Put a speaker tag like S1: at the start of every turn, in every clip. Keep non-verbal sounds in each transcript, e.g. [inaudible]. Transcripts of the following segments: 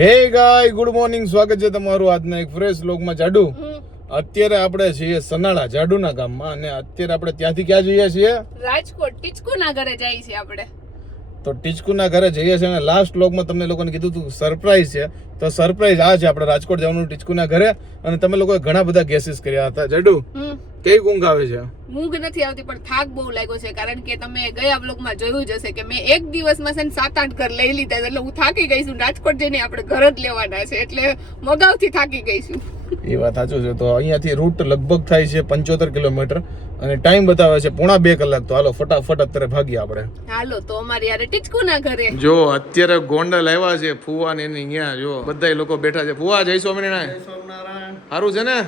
S1: હે ગાય good morning સ્વાગત છે તમારું આજના એક ફ્રેશ લોકમાં જાડુ. અત્યારે આપણે છીએ સનાળા જાડુના ગામમાં અને અત્યારે આપણે ત્યાંથી ક્યાં જઈએ છીએ?
S2: રાજકોટ ટીચકુ ના ઘરે જઈએ છીએ આપણે.
S1: તો ટીચકુના ઘરે જઈએ છીએ અને લાસ્ટ લોકમાં તમને લોકોને કીધું હતું સરપ્રાઈઝ છે. તો સરપ્રાઈઝ આ છે આપણે રાજકોટ જવાનું ટીચકુના ઘરે અને તમે લોકોએ ઘણા બધા ગેસીસ કર્યા હતા. જાડુ કઈ ઊંઘ આવે છે?
S2: ઊંઘ નથી આવતી, પણ થાક બહુ લાગ્યો છે, કારણ કે તમે ગયા બ્લોગમાં જોયું જ હશે કે મેં એક દિવસમાં છે ને સાત આઠ ઘર લઈ લીધા એટલે હું થાકી ગઈ છું રાજકોટ જઈને આપણે ઘર જ લેવાના છે, એટલે મગાઉથી થાકી ગઈ છું.
S1: એ વાત સાચું છે. તો અહીંયાથી રૂટ લગભગ થાય છે પંચોતેર કિલોમીટર અને ટાઈમ બતાવે છે પોણા બે કલાક. તો હાલો ફટાફટ અત્યારે ભાગીએ આપણે.
S2: હાલો તો અમારી યારે ટીચકુ ના ઘરે.
S1: જો અત્યારે ગોંડલ આવ્યા છે ફુવા ને એની અહીંયા જો બધા લોકો બેઠા છે. ફુવા જય સ્વામિનારાયણ. સારું છે ને?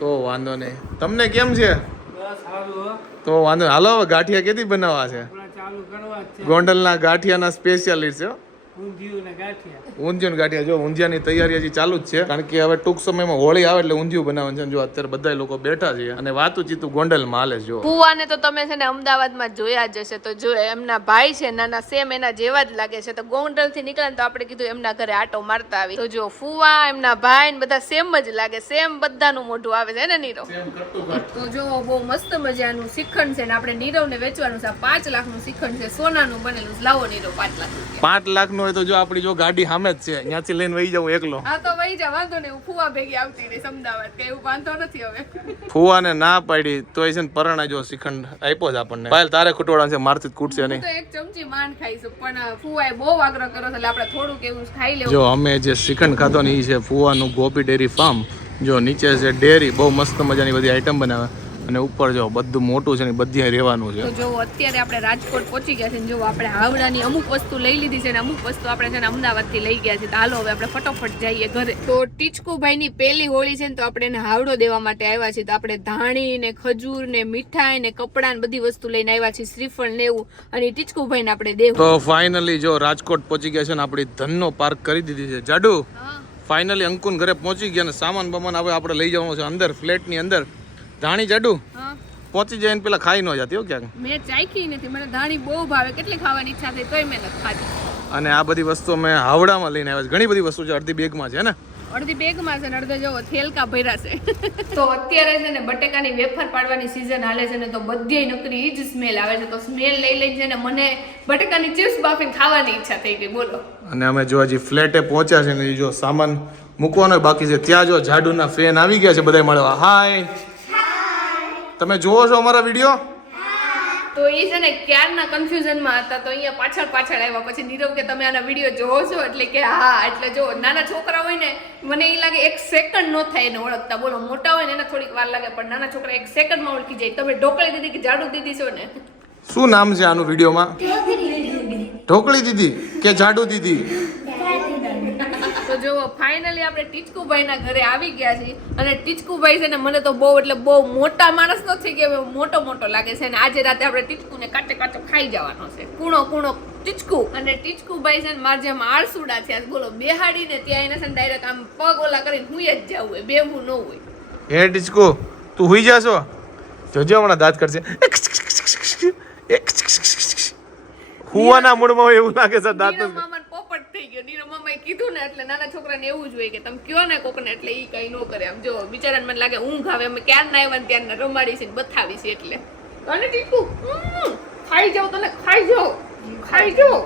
S1: તો વાંધો નહીં. તમને કેમ છે? તો વાંધો નહીં. હાલો ગાંઠિયા કેથી બનાવવા છે? ગોંડલના ગાંઠિયાના સ્પેશિયાલિસ્ટ છે હો. ઊંધિયું ગાંઠિયા. જો ઊંધિયાની તૈયારી હજી ચાલુ જ છે. કારણ કે હવે ટૂંક સમયમાં હોળી આવે એટલે ઊંધિયું બનાવવાનું છે. જો અત્યારે બધા લોકો બેઠા છે અને વાતું ચીતું ગોંડલમાં હાલે જો.
S2: ફુવાને તો તમે છે ને અમદાવાદમાં જોયા જ હશે. તો જો એમના ભાઈ છે નાના સેમ એના જેવા જ લાગે છે. તો ગોંડલથી નીકળ્યા તો આપણે કીધું એમના ઘરે આટો મારતા આવી તો જો ફુવા એમના ભાઈ ને બધા સેમ જ લાગે. સેમ બધાનું મોઢું આવે છે ને નીરવ? તો જો બહુ મસ્ત મજાનું શિખંડ છે ને આપણે નીરવને વેચવાનું છે. પાંચ પાંચ લાખનું શિખંડ છે. સોનાનું બનેલું લાવો નીરવ પાંચ લાખ.
S1: પાંચ લાખ નો હોય તો જો આપણી જો ગાડી સામે જ છે. ત્યાંથી લઈને વહી જાઉં એકલો.
S2: હા તો વહી જા વાંધો ને હું ફુવા ભેગી આવતી રહીશ અમદાવાદ કે એવું વાંધો નથી હવે.
S1: ફુવાને ના પાડી તો એ છે ને પરણા જો શ્રીખંડ આપ્યો જ આપણને. પાયલ તારે ખુટવાડા છે મારથી ખૂટશે નહીં.
S2: તો એક ચમચી માંડ ખાઈશું પણ ફુવાએ બહુ આગ્રહ કર્યો એટલે આપણે થોડુંક એવું ખાઈ લેવું.
S1: જો અમે જે શ્રીખંડ ખાધો ને એ છે ફુવાનું ગોપી ડેરી ફાર્મ. જો નીચે છે ડેરી બહુ મસ્ત મજાની બધી આઈટમ બનાવે. અને ઉપર જો બધું મોટું છે ને બધી રહેવાનું છે.
S2: જો અત્યારે આપણે રાજકોટ પહોંચી ગયા છે ને જો આપણે હાવડાની અમુક વસ્તુ લઈ લીધી છે ને અમુક વસ્તુ આપણે છે ને અમદાવાદથી લઈ ગયા છે. તો હાલો હવે આપણે ફટોફટ જઈએ ઘરે. તો ટીચકુભાઈની પહેલી હોળી છે ને તો આપણે એને હાવડો દેવા માટે આવ્યા છે તો આપણે ધાણી ને ખજૂર ને મીઠાઈ ને કપડા ને બધી વસ્તુ લઈને આવ્યા છે શ્રીફળ ને એવું. અને ટીચકુભાઈને આપણે દેવું.
S1: તો ફાઇનલી જો રાજકોટ પહોંચી ગયા છે ને આપણી ધનનો પાર્ક કરી દીધી છે. જાડુ ફાઇનલી અંકુન ઘરે પહોંચી ગયા ને સામાન બમાન હવે આપણે લઈ જવાનું છે અંદર ફ્લેટની અંદર. ધાણી જાડુ?
S2: હા.
S1: પહોંચી જાય પેલા ખાઈ ન જતી હો ક્યાંક.
S2: મેં ચાખી નથી. મને ધાણી બહુ ભાવે. કેટલી ખાવાની ઈચ્છા થઈ તોય મેં નથી ખાધી.
S1: અને આ બધી વસ્તુ અમે હાવડામાં લઈને આવ્યા છે ઘણી બધી વસ્તુ છે અડધી બેગમાં છે ને?
S2: અડધી બેગમાં છે ને અડધો જેવો થેલકા ભર્યા છે. [laughs] તો અત્યારે છે ને બટેકાની વેફર પાડવાની સિઝન હાલે છે ને તો બધી નકરી ઈ જ સ્મેલ આવે છે. તો સ્મેલ લઈ લઈને છે ને મને બટેકાની ચિપ્સ બાફીને ખાવાની ઈચ્છા થઈ ગઈ. બોલો.
S1: અને અમે જો હજી ફ્લેટે પહોંચ્યા છે ને જો સામાન મૂકવાનો બાકી છે. ત્યાં જો જાડુના ફેન આવી ગયા છે બધા મળવા. હાય તમે જોવો છો અમારા વીડિયો?
S2: તો એ છે ને ક્યારના કન્ફ્યુઝનમાં હતા તો અહીંયા પાછળ પાછળ આવ્યા. પછી નીરવ કે તમે આના વીડિયો જોવો છો? એટલે કે હા એટલે જો નાના છોકરા હોય ને મને એ લાગે એક સેકન્ડ નો થાય એને ઓળખતા. બોલો મોટા હોય ને એને થોડીક વાર લાગે પણ નાના છોકરા એક સેકન્ડમાં ઓળખી જાય. તમે ઢોકળી દીધી કે જાડુ દીધી છો ને?
S1: શું નામ છે આનું વિડીયોમાં? ઢોકળી દીધી. કે જાડુ દીદી
S2: તો જો ફાઇનલી આપણે ટીચકુભાઈના ઘરે આવી ગયા છીએ અને ટીચકુભાઈ છે ને મને તો બહુ એટલે બહુ મોટા માણસ નથી કે મોટો મોટો લાગે છે અને આજે રાતે આપણે ટીચકુને કાચે કાચો ખાઈ જવાનો છે. કૂણો કૂણો ટીચકુ. અને ટીચકુભાઈ છે ને મારા જેમ આળસુડા છે. બોલો બેહાડીને ત્યાં એને છે ને ડાયરેક્ટ આમ પગ ઓલા કરીને હું જ જવું હોય બેવું ન હોય.
S1: હે ટીચકુ તું હુઈ જાશો? જોજો હમણાં દાંત કરશે. હુવાના મૂડમાં હોય એવું લાગે છે દાંત
S2: નીરવ મામાને પોપટ થઈ ગયો નીરવ મામાએ કીધું ને એટલે નાના છોકરાને એવું જ હોય કે તમે કયો ને કોકને એટલે એ કઈ ન કરે. આમ જો બિચારાને મને લાગે ઊંઘ આવે. અમે ક્યારના આવ્યા ને રમાડી છે બતાવી છે એટલે. અને ટીકુ ખાઈ જાવ તને ખાઈ જાવ ખાઈ જાવ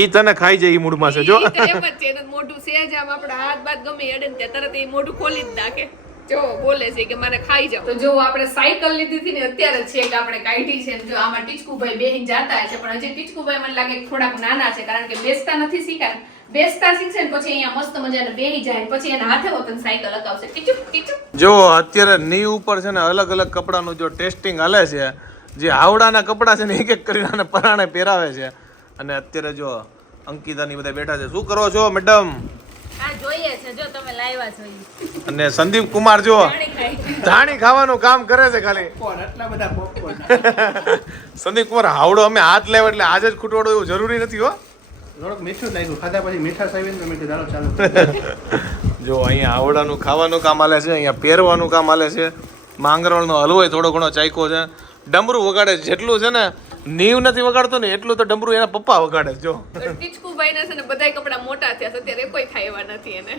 S1: ઈ તને ખાઈ જાય ઈ મૂડમાં છે જો.
S2: ઈ તો એમ જ છે મોઢું સેજ આમ આપણા હાથ બાદ ગમે એડે ને ત્યાં તરત એ મોઢું ખોલી જ નાખે. જો બોલે છે કે મારે ખાઈ જાવ તો જો આપણે સાયકલ લીધી હતી ને અત્યારે છે કે આપણે કાઢી છે ને જો આમાં ટીચકુભાઈ બેહીન જાતા છે પણ હજી ટીચકુભાઈ મને લાગે કે થોડાક નાના છે કારણ કે બેસતા નથી શીખ્યા. બેસતા શીખશે ને પછી અહીંયા મસ્ત મજાને બેહી જાય પછી એના હાથે વતન સાયકલ અકાવશે ટીચુક ટીચુક
S1: જો અત્યારે ની ઉપર છે ને અલગ અલગ કપડાનું જો ટેસ્ટિંગ હાલે છે જે હાવડાના કપડાં છે ને એક એક કરીને આને પરાણે પહેરાવે છે. અને અત્યારે જો અંકિતાની બધા બેઠા છે. શું કરો છો મેડમ?
S2: આ જોઈએ છે. જો તમે લાવ્યા છો ઈ.
S1: અને સંદીપ કુમાર જો ધાણી ખાવાનું કામ કરે છે ખાલી. [laughs] સંદીપ કુમાર હાવડો અમે હાથ લેવા એટલે આજે જ ખૂટવાડો એવું જરૂરી નથી હો. [laughs]
S3: જ
S1: અહીંયા આવડાનું ખાવાનું કામ આલે છે અહીંયા પહેરવાનું કામ આલે છે. માંગરોળનો હલવો થોડો ઘણો ચાયકો છે. ડમરું વગાડે જેટલું છે ને નીવ નથી વગાડતો ને એટલું તો ડમરું એના પપ્પા વગાડે છે જો. [laughs]
S2: ટીચકુભાઈ ને છે ને બધાય કપડા મોટા થયા અત્યારે કોઈ થાય નથી એને.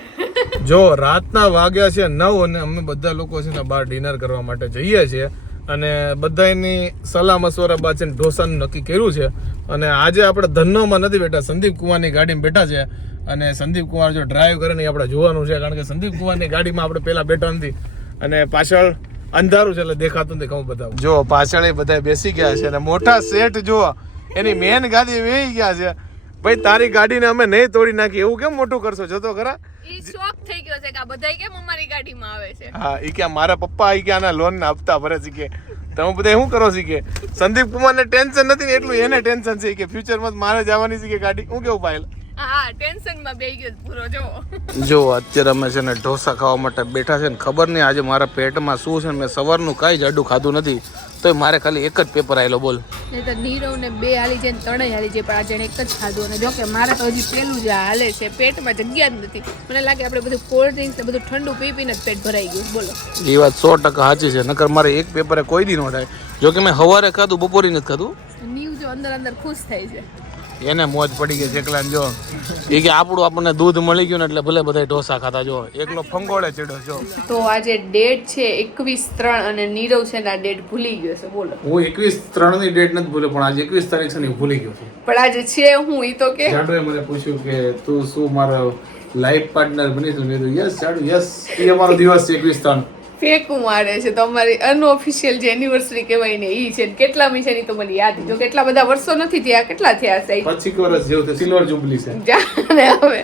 S1: જો રાતના વાગ્યા છે નવ અને અમે બધા લોકો છે ને બહાર ડિનર કરવા માટે જઈએ છીએ. અને બધાની સલાહ મશવરા બાદ છે ઢોસાનું નક્કી કર્યું છે. અને આજે આપણે ધન્નોમાં નથી બેઠા, સંદીપ કુમારની ગાડીમાં બેઠા છે. અને સંદીપ કુમાર જો ડ્રાઈવ કરે ને આપણે જોવાનું છે, કારણ કે સંદીપ કુમારની ગાડીમાં આપણે પહેલાં બેઠા નથી. અને પાછળ અંધારું છે એટલે દેખાતું નથી કહું બધા જો પાછળ એ બધા બેસી ગયા છે અને મોટા સેટ જો એની મેન ગાડી વેહી ગયા છે. ભાઈ તારી ગાડીને અમે નહીં તોડી નાખી. એવું કેમ મોટું કરશો? જોતો ખરા.
S2: શોખ થઈ ગયો છે કે આ બધાય કેમ અમારી ગાડીમાં આવે છે?
S1: હા કે મારા પપ્પા એ કે આના લોન ના હપ્તા ભરે છે કે. તમે બધા શું કરો છો કે? સંદીપ કુમારને ટેન્શન નથી ને એટલું એને ટેન્શન છે કે ફ્યુચરમાં મારે જવાની છે કે ગાડી. હું કેવું પાયલ
S2: હા ટેન્શનમાં ગયો જો
S1: જો અત્યારે અમે છે ને ઢોસા ખાવા માટે બેઠા છે ને ખબર નહીં આજે મારા પેટમાં શું છે મેં સવારનું કાંઈ જાડું ખાધું નથી. તો મારે ખાલી એક જ પેપર આવેલો બોલ.
S2: નહીં તો નીરવ ને બે હાલી છે ને ત્રણેય હાલી છે પણ આજે એને એક જ ખાધું અને જોકે મારે તો હજી પેલું જ આ હાલે છે પેટમાં જગ્યા જ નથી. મને લાગે આપણે બધું કોલ્ડ ડ્રિંક્સ ને બધું ઠંડુ પી પીને જ પેટ ભરાઈ ગયું બોલો.
S1: એ વાત સો ટકા સાચી છે નકર મારે એક પેપરે કોઈ દી ન થાય જોકે મેં સવારે ખાધું બપોરે નથી ખાધું.
S2: નીવ જો અંદર અંદર ખુશ થાય છે.
S1: એને મોજ પડી ગઈ છે એકલા જો. એ કે આપણું આપણને દૂધ મળી ગયું ને એટલે ભલે બધા ઢોસા ખાતા જો. એકલો ફંગોળે ચડ્યો જો.
S2: તો આજે ડેટ છે એકવીસ ત્રણ અને નીરવ છે ને આ ડેટ ભૂલી ગયો છે બોલો.
S1: હું એકવીસ ત્રણની ડેટ નથી ભૂલ્યો પણ આજે એકવીસ તારીખ છે ને ભૂલી ગયો છું.
S2: પણ આજે છે હું એ તો કે.
S1: જાડુએ મને પૂછ્યું કે તું શું મારો લાઈફ પાર્ટનર બનીશ મેં કીધું યસ જાડુ યસ એ અમારો દિવસ છે એકવીસ ત્રણ.
S2: ફેકું મારે છે. તો અમારી અનઓફિશિયલ જે એનિવર્સરી કહેવાય ને એ છે કેટલા છે ની તો મને યાદ જો કેટલા બધા વર્ષો નથી થયા કેટલા થયા છે
S1: પચીસ વર્ષ જેવું સિલ્વર જુબલી છે.
S2: જાણે હવે.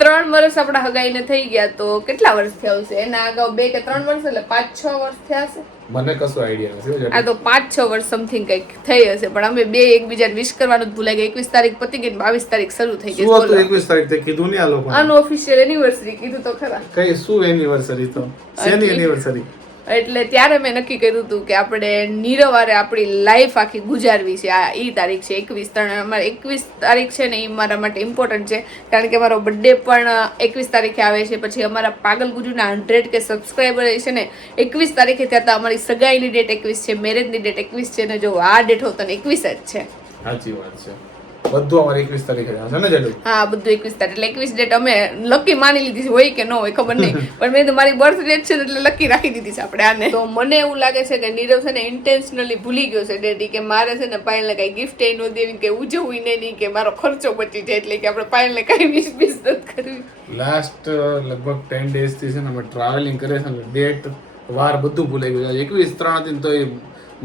S2: ત્રણ વર્ષ આપણા હગાઈને થઈ ગયા તો કેટલા વર્ષ થયા હશે? એના અગાઉ બે કે ત્રણ વર્ષ એટલે પાંચ છ વર્ષ થયા હશે?
S1: મને કશું આઈડિયા નથી
S2: આ તો પાંચ છ વર્ષ સમથિંગ કંઈક થઈ હશે પણ અમે બે એકબીજાને વિશ કરવાનું ભૂલાઈ ગયા. એકવીસ તારીખ પતી ગઈ બાવીસ તારીખ શરૂ થઈ ગઈ.
S1: શું હતું એકવીસ તારીખ તે કીધું ને આ લોકો
S2: અનઓફિશિયલ એનિવર્સરી કીધું તો ખરા.
S1: કઈ શું એનિવર્સરી તો? શેની એનિવર્સરી
S2: એટલે ત્યારે મેં નક્કી કર્યું હતું કે આપણે નિરવારે આપણી લાઈફ આખી ગુજારવી છે. આ એ તારીખ છે, એકવીસ ત્રણ, અમારે એકવીસ તારીખ છે ને એ મારા માટે ઇમ્પોર્ટન્ટ છે. કારણ કે મારો બર્થડે પણ એકવીસ તારીખે આવે છે. પછી અમારા પાગલ ગુજુના હંડ્રેડ કે સબસ્ક્રાઈબર છે ને, એકવીસ તારીખે ત્યાં તો અમારી સગાઈની ડેટ એકવીસ છે મેરેજની ડેટ એકવીસ છે ને, જો આ ડેટ હોત તો એકવીસ જ છે.
S1: સાચી વાત છે. બધું અમારે એકવીસ તારીખે હશે ને
S2: હા બધું એકવીસ તારીખ. એટલે એકવીસ ડેટ અમે લકી માની લીધી છે હોય કે ન હોય ખબર નહીં. [laughs] પણ મેં તો મારી બર્થ ડેટ છે એટલે લકી રાખી દીધી છે આપણે આને. તો મને એવું લાગે છે કે નીરવ છે ને ઇન્ટેન્શનલી ભૂલી ગયો છે ડેડી કે મારે છે ને પાયલને કઈ ગિફ્ટ એ ન દેવી કે ઉજવવી નહીં નહીં કે મારો ખર્ચો બચી જાય એટલે કે આપણે પાયલને કઈ વીસ વીસ નથી કરવી.
S1: લાસ્ટ લગભગ ટેન ડેઝથી છે ને અમે ટ્રાવેલિંગ કરે છે ડેટ વાર બધું ભૂલાઈ ગયું એકવીસ ત્રણ હતી તો એ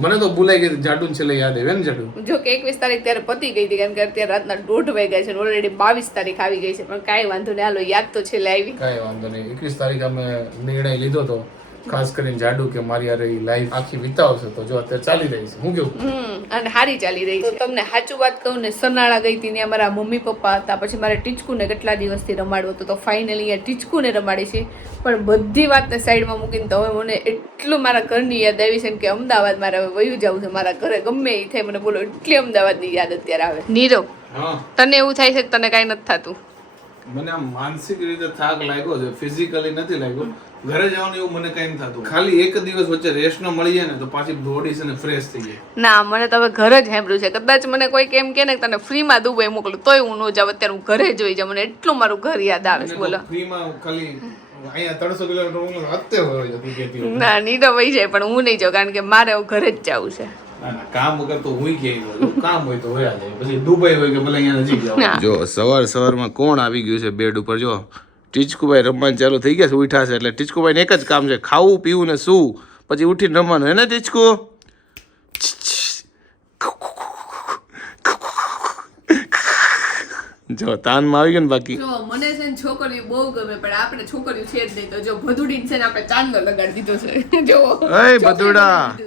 S1: મને તો ભૂલાઈ ગઈ જાડુ છેલ્લે યાદ આવે ને જાડુ?
S2: જો કે એકવીસ તારીખ ત્યારે પતી ગઈ હતી કારણ કે અત્યારે રાતના દોઢ વાગ્યા છે ઓલરેડી બાવીસ તારીખ આવી ગઈ છે પણ કાંઈ વાંધો નહીં હાલો યાદ તો છેલ્લે આવી.
S1: કાંઈ વાંધો નહીં. એકવીસ તારીખ અમે નિર્ણય લીધો તો ખાસ કરીને જાડુ કે મારી યાર લાઈફ આખી વિતાવશે તો જો અત્યારે ચાલી રહી છે. હું કેવું?
S2: અને હારી ચાલી રહી છે. તમને સાચું વાત કહું ને સરનાળા ગઈ હતી ને મારા મમ્મી પપ્પા હતા પછી મારે ટીચકુને કેટલા દિવસથી રમાડવું હતું તો ફાઇનલી અહીંયા ટીચકુને રમાડી છે. પણ બધી વાતને સાઈડમાં મૂકીને તો હવે મને એટલું મારા ઘરની યાદ આવી છે કે અમદાવાદ મારે હવે વયું જવું છે મારા ઘરે ગમે એ થાય મને બોલો એટલી અમદાવાદની યાદ અત્યારે આવે. નીરવ તને એવું થાય છે કે તને કાંઈ નથી થતું?
S1: મને આમ માનસિક રીતે થાક લાગ્યો છે ફિઝિકલી નથી લાગ્યો. ઘરે જવાનું એવું મને કઈ થતું. ખાલી એક દિવસ વચ્ચે રેસ્ટ નો મળી જાય ને તો પાછી બોડી છે ને ફ્રેશ થઈ જાય.
S2: ના મને તમે ઘરે જ સાંભળ્યું છે. કદાચ મને કોઈ કેમ કે ને તને ફ્રીમાં દુબઈ મોકલું તોય હું ન જાવ અત્યારે હું ઘરે જોઈ જાઉં. મને એટલું મારું ઘર યાદ આવે છે બોલો.
S1: ફ્રીમાં ખાલી અહીંયા ત્રણસો કિલોમીટર હું હત્તે હોય
S2: ના નીડો વહી જાય પણ હું નહીં જાઉં કારણ કે મારે ઘરે જ જવું છે.
S1: કામ વગર તો હું ક્યાંય કામ હોય તો વયા જાય. પછી દુબઈ હોય કે ભલે અહીંયા નજીક જાવ જો સવાર સવારમાં કોણ આવી ગયું છે બેડ ઉપર? જો ટીચકુભાઈ રમવાનું ચાલુ થઈ ગયા છે ઉઠા છે. એટલે ટીચકુભાઈ એક જ કામ છે ખાવું પીવું ને શું પછી ઉઠીને રમવાનું. હે ને ટીચકુ? જો તાનમાં આવી ગયો ને બાકી.
S2: જો મને છે ને છોકરીઓ બહુ ગમે પણ આપણે છોકરીઓ છે જ નહીં. તો જો ભદુડી છે ને આપણે ચાંદલો લગાડી દીધો છે. [laughs] જો
S1: એ ભદુડા.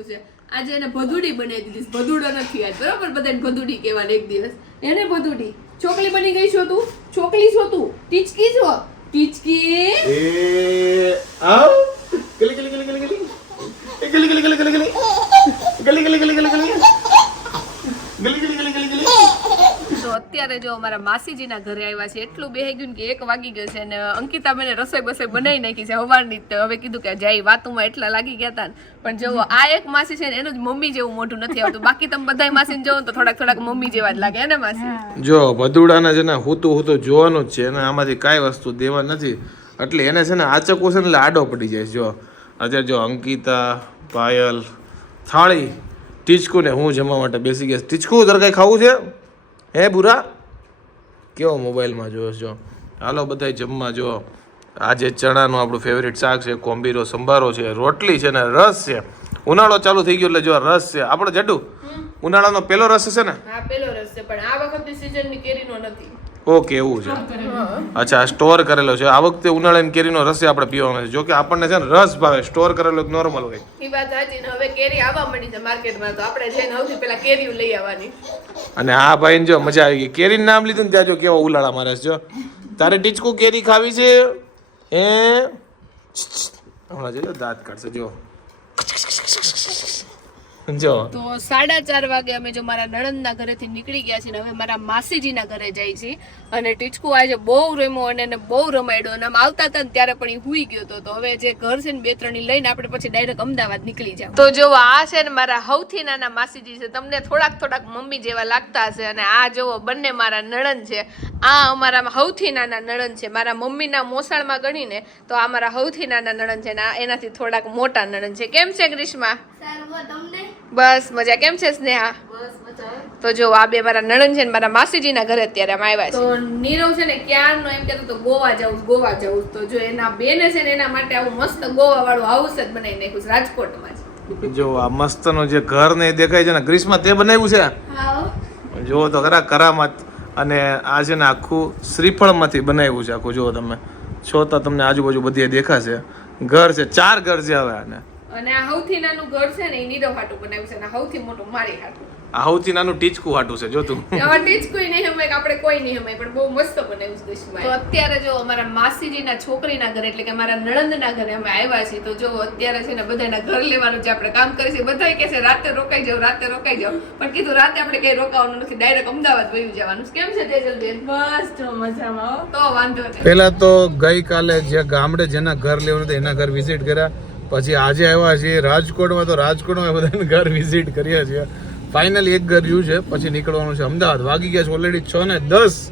S2: આજે એને ભદુડી બનાવી દીધી ભદુડો નથી આજ બરાબર બધાને ભદુડી કહેવાય એક દિવસ એને ભદુડી ચોકલી બની ગઈ છો તું ચોકલી છો તું ટીચકી છો ટીચકી
S1: એ આવ ગલી ગલી ગલી ગલી ગલી ગલી ગલી ગલી ગલી ગલી ગલી ગલી ગલી ગલી ગલી ગલી ગલી ગલી
S2: અત્યારે જો અમારા માસીજીના ઘરે આવ્યા છે, એટલું બેહી ગયું કે એક વાગી ગયો છે અને અંકિતા બેને રસોઈ બસોઈ બનાવી નાખી છે સવારની તો હવે કીધું કે જાય વાતુમાં એટલા લાગી ગયા હતા પણ જો આ એક માસી છે ને એનું જ મમ્મી જેવું મોઢું નથી આવતું. બાકી તમે બધા માસીને જોવો તો થોડાક થોડાક મમ્મી જેવા જ લાગે ને માસી?
S1: જો વધુડાના છે ને હુતું હુતું જોવાનું જ છે. એને આમાંથી કાંઈ વસ્તુ દેવા નથી. એટલે એને છે ને આચકવું છે ને આડો પડી જાય જો, અત્યારે જો અંકિતા, પાયલ, થાળી ટીચકુ ને હું જમવા માટે બેસી ગયા ટીચકુ, તારે ખાવું છે? હે બુરા? કેવો મોબાઈલમાં જોયો છો? હાલો બધા જમવા જો આજે ચણાનું આપણું ફેવરિટ શાક છે કોમ્બીરો સંભારો છે રોટલી છે ને રસ છે. ઉનાળો ચાલુ થઈ ગયો એટલે જો રસ છે. આપણો જડુ? ઉનાળાનો પેલો રસ છે ને?
S2: હા પેલો રસ છે પણ આ વખતની સીઝનની કેરીનો નથી.
S1: ઓકે એવું છે. અચ્છા સ્ટોર કરેલો છે. આ વખતે ઉનાળાની કેરીનો રસ આપણે પીવાનો છે. જો કે આપણને છે ને રસ ભાવે. સ્ટોર કરેલો નોર્મલ હોય.
S2: એ વાત સાચી ને હવે કેરી આવવા મળી છે માર્કેટમાં તો આપણે જઈને સૌથી પહેલા કેરીઓ લઈ આવવાની.
S1: અને આ ભાઈને જો મજા આવી ગઈ. કેરીનું નામ લીધું ને ત્યાં જો કેવો ઉલાળા મારે છે જો. તારે ટીચકું કેરી ખાવી છે? એ હમણાં જો દાંત કાઢશે જો. જો.
S2: તો સાડા ચાર વાગે અમે જો મારા નણંદના ઘરેથી નીકળી ગયા છીએ હવે મારા માસીજીના ઘરે જાય છે. અને ટીચકુ આજે બહુ રમ્યો અને એને બહુ રમાડ્યો અને આમ આવતા હતા ને ત્યારે પણ એ હુઈ ગયો હતો. તો હવે જે ઘર છે ને બે ત્રણ લઈને આપણે પછી ડાયરેક્ટ અમદાવાદ નીકળી જાવ. તો જો આ છે ને મારા સૌથી નાના માસીજી છે. તમને થોડાક થોડાક મમ્મી જેવા લાગતા હશે અને આ જોવો બંને મારા નણંદ છે. આ અમારા સૌથી નાના નણંદ છે. મારા મમ્મીના મોસાળમાં ગણીને તો આ મારા સૌથી નાના નણંદ છે ને આ એનાથી થોડાક મોટા નણંદ છે. કેમ છે ગ્રીષ્મા? બસ મજા. કેમ છે સ્નેહા? તો જો આ બે મારા નણંદ છે ને મારા માસીજીના ઘરે અત્યારે અમે આવ્યા છે તો નીરવ છે ને ક્યારનો એમ કહેતો તો ગોવા જાઉં ગોવા જાઉં તો જો એના બેને છે ને એના માટે આવું મસ્ત ગોવા વાળું હાઉસ જ બનાવી નાખ્યું છે રાજકોટમાં જ.
S1: જો આ મસ્તનો જે ઘર ને દેખાય છે ને ગ્રીસમાં તે બનાવ્યું છે? જુઓ તો ખરા કરામત. અને આ છે ને આખું શ્રીફળમાંથી બનાવ્યું છે આખું. જો તમે. છો તો તમને આજુબાજુ બધી દેખાશે. ઘર છે ચાર ઘર છે હવે આને.
S2: અને આ સૌથી નાનું ઘર છે ને એ નીરવ હાટું બનાવ્યું છે અને સૌથી મોટું મારી હાટું.
S1: આ સૌથી નાનું ટીચકું હાટું છે જો તું. [laughs]
S2: આવા ટીચ નહીં હમે આપણે કોઈ નહીં હમે પણ બહુ મસ્ત બનાવ્યું છે દેશમાં. તો અત્યારે જો અમારા માસીજીના છોકરીના ઘરે એટલે કે અમારા નણંદના ઘરે અમે આવ્યા છીએ તો જો અત્યારે છે ને બધાના ઘર લેવાનું જે આપણે કામ કરીએ છીએ બધા કહે છે રાતે રોકાઈ જાવ રાતે રોકાઈ જાવ પણ કીધું રાતે આપણે કઈ રોકાવાનું નથી ડાયરેક્ટ અમદાવાદ વયું જવાનું. કેમ છે તેજલબેન? બસ જો મજામાં તો વાંધો નહીં.
S1: પહેલા તો ગઈકાલે જે ગામડે જેના ઘર લેવાનું હતું એના ઘર વિઝિટ કર્યા. પછી આજે આવ્યા છીએ રાજકોટમાં તો રાજકોટમાં બધાને ઘર વિઝિટ કર્યા છીએ ફાઇનલી એક ઘર રહ્યું છે પછી નીકળવાનું છે અમદાવાદ. વાગી ગયા છે ઓલરેડી છ ને દસ.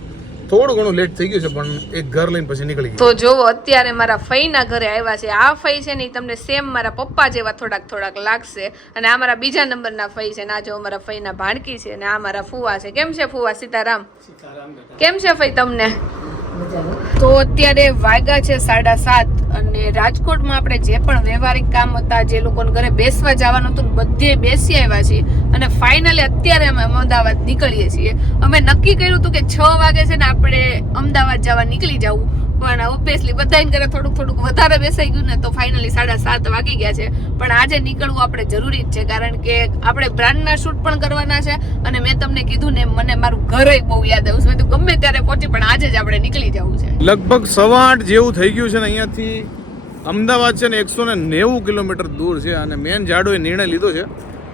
S1: થોડું ઘણું લેટ થઈ ગયું છે પણ એક ઘર લઈને પછી નીકળી ગયા.
S2: તો જો અત્યારે મારા ફઈના ઘરે આવ્યા છે. આ ફઈ છે ને તમને સેમ મારા પપ્પા જેવા થોડાક થોડાક લાગશે. અને આ મારા બીજા નંબરના ફઈ છે. ને આ જો મારા ફઈના ભાણકી છે અને આ મારા ફુવા છે. કેમ છે ફુવા? સીતારામ. કેમ છે ફઈ તમને? તો અત્યારે વાગ્યા છે સાડા સાત અને રાજકોટમાં આપણે જે પણ વ્યવહારિક કામ હતા, જે લોકોને ઘરે બેસવા જવાનું હતું બધે બેસી આવ્યા છીએ અને ફાઇનલી અત્યારે અમે અમદાવાદ નીકળીએ છીએ. અમે નક્કી કર્યું હતું કે છ વાગે છે ને આપણે અમદાવાદ જવા નીકળી જવું. પણ ઓબ્વિયસલી બધાને ઘરે થોડુંક થોડુંક વધારે બેસાઈ ગયું ને તો ફાઇનલી સાડા સાત વાગી ગયા છે. પણ આજે નીકળવું આપણે જરૂરી જ છે, કારણ કે આપણે બ્રાન્ડના શૂટ પણ કરવાના છે અને મેં તમને કીધું ને મને મારું ઘરે બહુ યાદ આવ્યું છે. તો ગમે ત્યારે પહોંચી પણ આજે જ આપણે નીકળી જવું છે.
S1: લગભગ સવા આઠ જેવું થઈ ગયું છે ને અહીંયાથી અમદાવાદ છે ને એકસો ને નેવું કિલોમીટર દૂર છે અને મેન જાડોએ નિર્ણય લીધો છે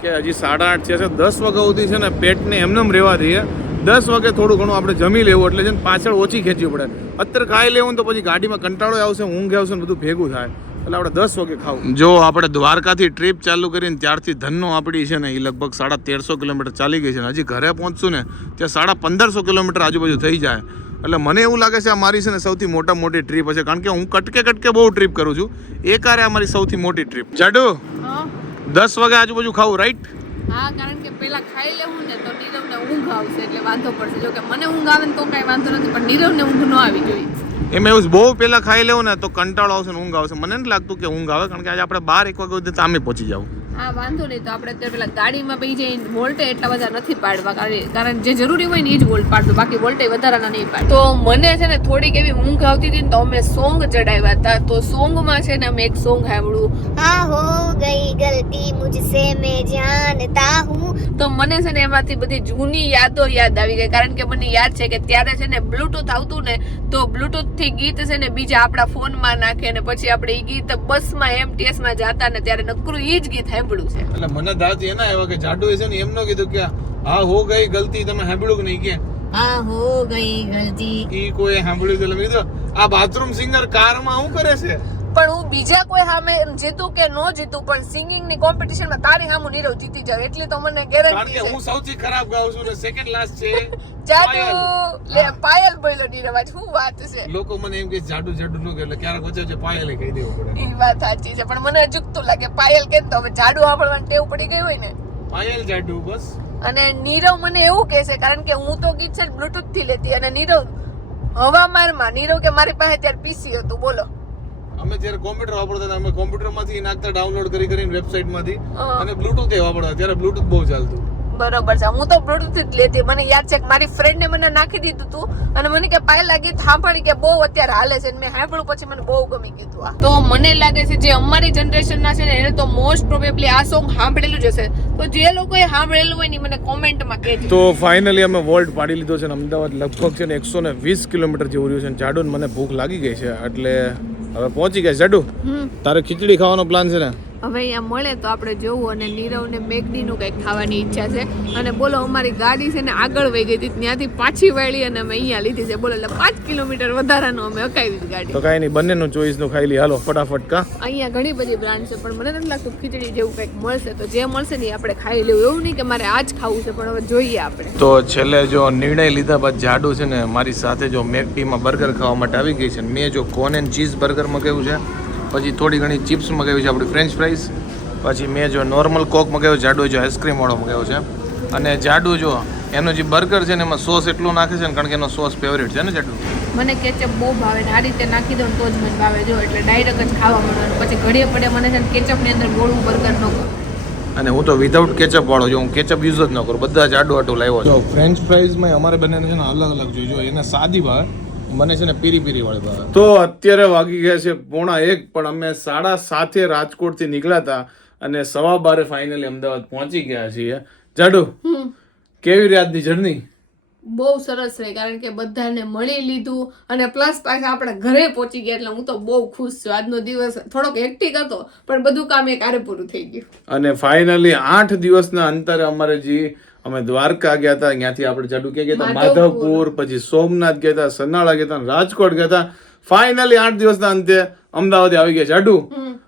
S1: કે હજી સાડા આઠ છે, દસ વાગ્યા સુધી છે ને પેટને એમનેમ રહેવા દઈએ. દસ વાગે થોડું ઘણું આપણે જમી લેવું એટલે છે ને પાછળ ઓછી ખેંચવી પડે. અત્યારે ખાઈ લેવું ને તો પછી ગાડીમાં કંટાળો આવશે ઊંઘ આવશે ને બધું ભેગું થાય. એટલે આપણે દસ વાગે ખાવું. જો આપણે દ્વારકાથી ટ્રીપ ચાલુ કરીને ત્યારથી ધનનો આપણી છે ને એ લગભગ સાડા તેરસો કિલોમીટર ચાલી ગઈ છે ને. હજી ઘરે પહોંચશું ને ત્યાં સાડા પંદરસો કિલોમીટર આજુબાજુ થઈ જાય. એટલે મને એવું લાગે છે આ મારી છે ને સૌથી મોટા મોટી ટ્રીપ હશે કારણ કે હું કટકે કટકે બહુ ટ્રીપ કરું છું. એ કારે આ મારી સૌથી મોટી ટ્રીપ. જાડુ દસ વાગે આજુબાજુ ખાવું રાઈટ
S2: હા, કારણ કે પહેલાં ખાઈ લેવું ને તો નીરવને ઊંઘ આવશે, એટલે વાંધો પડશે. જો કે મને ઊંઘ આવે ને તો કાંઈ વાંધો નથી, પણ નીરવને ઊંઘ ન આવી જોઈએ.
S1: એમ એવું બહુ પહેલાં ખાઈ લેવું ને તો કંટાળો આવશે ને ઊંઘ આવશે. મને નથી લાગતું કે ઊંઘ આવે, કારણ કે આજે આપણે બાર એક વાગે સુધી તો પહોંચી જાવ
S2: હા વાંધો નહીં તો આપણે અત્યારે પેલા ગાડીમાં પછી જે વોલ્ટેજ એટલા બધા નથી પાડવા કારણ જે જરૂરી હોય ને એ જ વોલ્ટ પાડતો બાકી વોલ્ટેજ વધારાના નહીં પાડ. તો મને છે ને થોડીક એવી ઊંઘ આવતી હતી ને તો અમે સોંગ ચડાવ્યા હતા. તો સોંગમાં છે ને અમે એક સોંગ સાંભળ્યું.
S4: હા હો ગઈ ગલતી મુજસે મે જાનતા હું.
S2: તો મને છે ને એમાંથી બધી જૂની યાદો યાદ આવી ગઈ કારણ કે મને યાદ છે કે ત્યારે છે ને બ્લૂટૂથ આવતું ને તો બ્લૂટૂથથી ગીત છે ને બીજા આપણા ફોનમાં નાખે ને પછી આપણે એ ગીત બસમાં એમટીએસમાં જતા ને ત્યારે નકરું એ જ ગીત થાય સાંભળ્યું છે.
S1: એટલે મને દાદ એના એવા કે જાડુ છે ને એમનો કીધું કે આ હો ગઈ ગલતી તમે સાંભળ્યું કે નહીં કે?
S4: હા હો ગઈ ગલતી.
S1: ઈ કોઈ સાંભળ્યું તો મેં કીધું આ બાથરૂમ સિંગર કારમાં શું કરે છે?
S2: પણ હું બીજા કોઈ સામે જીતું કે નો જીતું પણ સિંગિંગની કોમ્પિટિશનમાં તારી સામે નીરવ જીતી જાવ એટલી તો મને ગેરંટી છે.
S1: હું સૌથી ખરાબ ગાઉં છું ને સેકન્ડ લાસ્ટ છે. [laughs] જાડુ
S2: લે પાયલ બોલ્યો નીરવ આજ શું વાત છે?
S1: લોકો મને એમ કે જાડુ જાડુ નું કે એટલે ક્યારેક વચ્ચે વચ્ચે પાયલે કહી દેવું પડે.
S2: એ વાત સાચી છે પણ મને અજુકતું લાગે પાયલ કેમ તો હવે જાડુ આપણને ટેવ પડી ગઈ હોય ને?
S1: પાયલ જાડુ બસ.
S2: અને નીરવ મને એવું કહે છે કારણ કે હું તો ગીત છે બ્લૂટૂથથી લેતી અને નીરવ હવામાનમાં નીરવ કે મારી પાસે ત્યારે પીસી હતું બોલો.
S1: અમે જ્યારે કોમ્પ્યુટર વાપરતા હતા અમે કોમ્પ્યુટરમાંથી નાખતા ડાઉનલોડ કરી કરીને
S2: વેબસાઇટમાંથી.
S1: અને બ્લૂટૂથ એ વાપરતા ત્યારે બ્લૂટૂથ બહુ ચાલતું.
S2: બરોબર છે. હું તો બ્લૂટૂથ જ લેતી મને યાદ છે કે મારી ફ્રેન્ડને મને નાખી દીધું હતું અને મને કે પાયલ ગીત સાંભળી કે બહુ અત્યારે હાલે છે. મેં સાંભળ્યું પછી મને બહુ ગમી ગયું આ. તો મને લાગે છે જે અમારી જનરેશનના છે ને એને તો મોસ્ટ પ્રોબેબલી આ સોંગ સાંભળેલું જ હશે. તો જે લોકોએ સાંભળેલું હોય ને મને કોમેન્ટમાં કહેજો.
S1: તો ફાઇનલી અમે વોલ્ટ પાડી લીધો છે ને અમદાવાદ લગભગ છે ને એકસો ને વીસ કિલોમીટર જેવું રહ્યું છે ને મને ભૂખ લાગી ગઈ છે એટલે હવે પહોંચી ગયા જાડુ તારે ખીચડી ખાવાનો પ્લાન છે ને?
S2: હવે અહીંયા મળે તો આપણે જોવું અને નીરવને મેગડીનું કંઈક ખાવાની ઈચ્છા છે. અને બોલો અમારી ગાડી છે ને આગળ વહી ગઈ હતી ત્યાંથી પાછી વળી અને અમે અહીંયા લીધી છે. બોલો એટલે પાંચ કિલોમીટર વધારાનું અમે અકાવી દીધી ગાડી.
S1: તો કાંઈ નહીં બંનેનું ચોઈસનું ખાઈ લઈએ. હાલો ફટાફટ કા?
S2: અહીંયા ઘણી બધી બ્રાન્ડ છે પણ મને નથી લાગતું ખીચડી જેવું કંઈક મળશે. તો જે મળશે ને આપણે ખાઈ લેવું. એવું નહીં કે મારે આ જ ખાવું છે પણ હવે જોઈએ આપણે.
S1: તો છેલ્લે જો નિર્ણય લીધા બાદ જાડુ છે ને મારી સાથે જો મેકડીમાં બર્ગર ખાવા માટે આવી ગઈ છે. મેં જો કોન એન્ડ ચીઝ બર્ગર મગાવ્યું છે? પછી થોડી ઘણી ચિપ્સ મગાવી છે આપણી ફ્રેન્ચ ફ્રાઈઝ પછી મેં જો નોર્મલ કોક મગાવ્યો જાડુ જો આઈસ્ક્રીમવાળો મગાવ્યો છે. અને જાડુ જો એનો જે બર્ગર છે ને એમાં સોસ એટલું નાખે છે ને કારણ કે એનો સોસ ફેવરેટ છે ને જાડુ?
S2: મને કેચઅપ બહુ ભાવે ને આ રીતે નાખી દઉં તો જ મને ભાવે. જો એટલે ડાયરેક્ટ જ ખાવા મળવાનું પછી ઘડીએ પડે મને છે ને કેચઅપની અંદર ગોળું બર્ગર ન કરું
S1: અને હું તો વિધાઉટ કેચઅપ વાળો જો હું કેચઅપ યુઝ જ ન કરું. બધા જ આડું આટું લાવ્યો છું. ફ્રેન્ચ ફ્રાઈઝમાં અમારે બંનેને છે ને અલગ અલગ જોઈએ. જો એને સાદી ભાવે. મને છે ને પીરી પીરી વાળી ભાવે. તો અત્યારે વાગી ગયા છે પોણા એક પણ અમે સાડા સાતે રાજકોટથી નીકળ્યા હતા અને સવા બારે ફાઇનલી અમદાવાદ પહોંચી ગયા છીએ. જાડુ કેવી રીતની જર્ની
S2: બહુ સરસ રહી કારણ કે બધાને મળી લીધું અને પ્લસ પાછા આપણે ઘરે પહોંચી ગયા એટલે હું તો બહુ ખુશ છું. આજનો દિવસ થોડોક એક્ટિક હતો પણ બધું કામ એક આરે પૂરું થઈ ગયું.
S1: અને ફાઇનલી આઠ દિવસના અંતરે અમારે જે અમે દ્વારકા ગયા હતા ત્યાંથી આપણે જાડુ ક્યાં ગયા હતા
S2: માધવપુર.
S1: પછી સોમનાથ ગયા હતા સનાળા ગયા હતા રાજકોટ ગયા હતા. ફાઇનલી આઠ દિવસના અંતે અમદાવાદ આવી ગયા જાડુ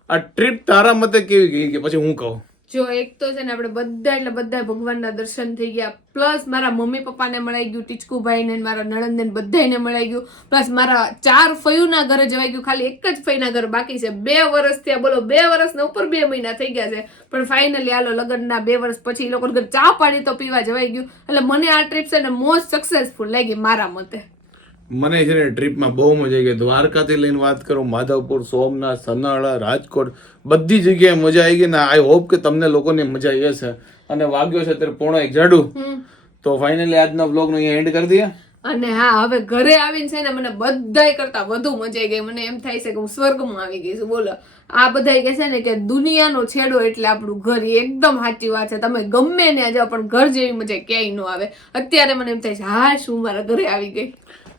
S1: આ ટ્રીપ તારા મતે કેવી ગઈ કે પછી હું કહું?
S2: જો એક તો છે ને આપણે બધા એટલે બધા ભગવાનના દર્શન થઈ ગયા. પ્લસ મારા મમ્મી પપ્પાને મળાઈ ગયું, ટીચકુભાઈને મારા નણંદને બધાને મળાઈ ગયું. પ્લસ મારા ચાર ફયુના ઘરે જવાઈ ગયું, ખાલી એક જ ફઈના ઘર બાકી છે. બે વર્ષ થયા, બોલો બે વર્ષના ઉપર બે મહિના થઈ ગયા છે. પણ ફાઇનલી આલો લગ્નના બે વર્ષ પછી એ લોકો ચા પાણી તો પીવા જવાઈ ગયું. એટલે મને આ ટ્રીપ છે ને મોસ્ટ સક્સેસફુલ લાગી મારા મતે.
S1: મને છે ને ટ્રીપમાં બહુ મજા આવી ગઈ. દ્વારકાથી લઈને વાત કરો માધવપુર સોમનાથ સનાળા રાજકોટ બધી જગ્યાએ મજા આવી ગઈ ને આઈ હોપ કે તમને લોકોને મજા આવી હશે અને વાગ્યો છે અત્યારે પોણો એક. જાડુ? તો ફાઇનલી આજના બ્લોગનો અહીંયા એન્ડ કરી દઈએ.
S2: અને હા હવે ઘરે આવીને છે ને મને બધાય કરતા વધુ મજા આવી ગઈ. મને એમ થાય છે કે હું સ્વર્ગમાં આવી ગઈ છું. બોલો. આ બધા કે છે ને કે દુનિયાનો છેડો એટલે આપણું ઘર એકદમ સાચી વાત છે. તમે ગમે ને જાઓ પણ ઘર જેવી મજા ક્યાંય ન આવે. અત્યારે મને એમ થાય છે હા શું મારા ઘરે આવી ગઈ.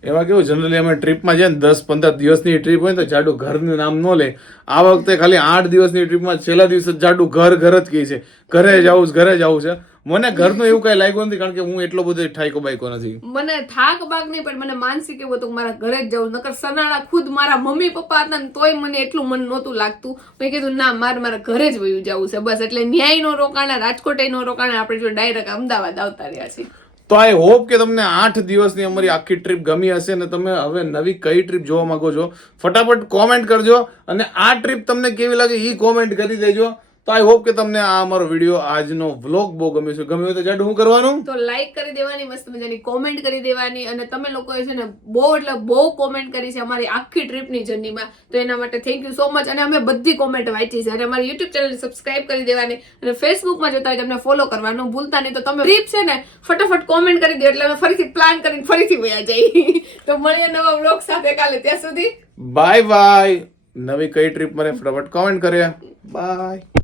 S1: એમાં કેવું જનરલી અમે ટ્રીપમાં જાય ને, દસ પંદર દિવસની ટ્રીપ હોય તો જાડુ ઘરનું નામ ન લે. આ વખતે ખાલી આઠ દિવસની ટ્રીપમાં છેલ્લા દિવસે જ જાડુ ઘર ઘર જ કહે છે. ઘરે જવું છે, ઘરે જવું છે. મને ઘરનું એવું કઈ લાગ્યું નથી, કારણ કે હું એટલો બધો ઠાઈકો બાઈકો નથી.
S2: મને થાક બાગ નહીં, પણ મને માનસિક એવું હતું મારા ઘરે જ જવું, નકર સનાળા ખુદ મારા મમ્મી પપ્પા હતા ને તોય મને એટલું મન નહોતું લાગતું. મેં કીધું, ના, મારે મારા ઘરે જ વયું જવું છે, બસ. એટલે ન્યાય નો રોકાણા રાજકોટ નો રોકાણ આપણે જો ડાયરેક્ટ અમદાવાદ આવતા રહ્યા છીએ.
S1: તો આઈ હોપ કે તમને આઠ દિવસની અમારી આખી ટ્રીપ ગમી હશે અને તમે હવે નવી કઈ ટ્રીપ જોવા માંગો છો, ફટાફટ કોમેન્ટ કરજો અને આ ટ્રીપ તમને કેવી લાગે એ કોમેન્ટ કરી દેજો. તો આઈ હોપ કે તમને આ અમારો વીડિયો આજનો વ્લોગ બહુ ગમ્યો છે ગમ્યો તો જડ હું કરવાનું?
S2: તો લાઈક કરી દેવાની મસ્ત મજાની કોમેન્ટ કરી દેવાની અને તમે લોકોએ છે ને બહુ એટલે બહુ કોમેન્ટ કરી છે અમારી આખી ટ્રીપની જર્નીમાં તો એના માટે થેન્ક યુ સો મચ અને અમે બધી કોમેન્ટ વાંચી છે. અને અમારી યુટ્યુબ ચેનલ સબસ્ક્રાઇબ કરી દેવાની અને ફેસબુકમાં જતા હોય તમને ફોલો કરવાનું ભૂલતા નહીં. તો તમે ટ્રીપ છે ને ફટાફટ કોમેન્ટ કરી દો એટલે અમે ફરીથી પ્લાન કરીને ફરીથી વયા જઈએ. તો મળીએ નવા વ્લોગ સાથે કાલે. ત્યાં સુધી
S1: બાય બાય નવી કઈ ટ્રીપ મને ફટાફટ કોમેન્ટ કરીએ બાય